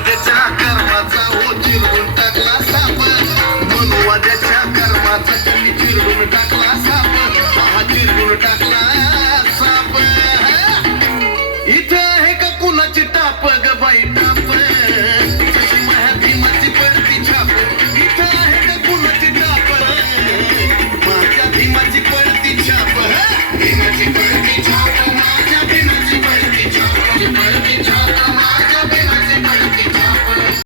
वाद्याच्या कर्माचा हो चिरगुण टाकला सापड. दोन वाद्याच्या कर्माचा त्यांनी चिरगुण टाकला.